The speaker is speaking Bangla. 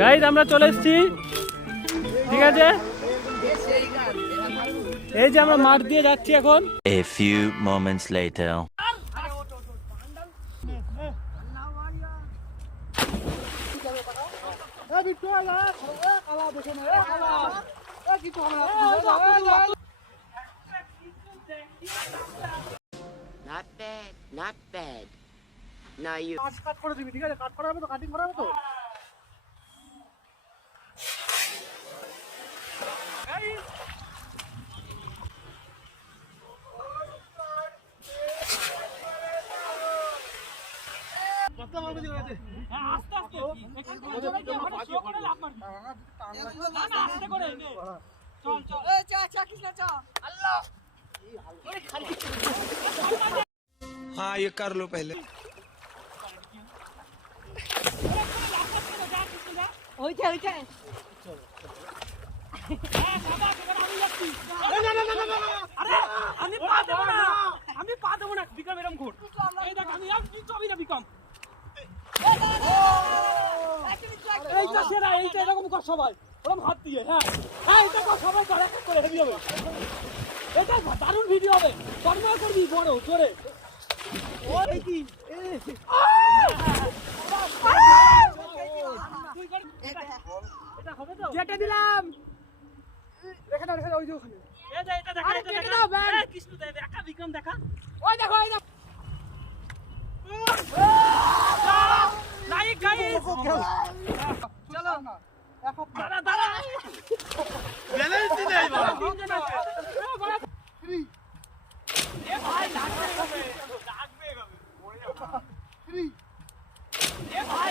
গাইজ আমরা চলে এসেছি, ঠিক আছে। এই যে আমরা মাঠ দিয়ে যাচ্ছি এখন। A few moments later. Not bad, not bad. Now you. কাট করে দিবি, ঠিক আছে? কাট করা হবে তো, কাটিং করা হবে তো। हाँ ये कर लो पहले। আমি পা দেবো না, বিক্রম এরকম ঘোর। এই দেখ আমি আর কিছু হবে না বিক্রম। এইটা সেরা, এইটা এরকম কর সবাই, ওরকম হাত দিয়ে। হ্যাঁ হ্যাঁ, এটা কর সবাই, কর এক করে, হেভি হবে। এটা দারুণ ভিডিও হবে, কর্ময় করবি বড় জোরে। ওই কি এটা হবে তো, যেটা দিলাম। দেখা না, দেখা ওই যে ওখানে। এই যে এটা দেখা, এটা দেখা। এই কৃষ্ণ দেখা, বিক্রম দেখা। ওই দেখো, ওই দেখো। লাইক গাইস, চলো না। দাঁড়া দাঁড়া, ব্যালেন্স নেই বাবা। এ ভাই লাগবে হবে, লাগবে হবে, পড়ে যাবে। এ ভাই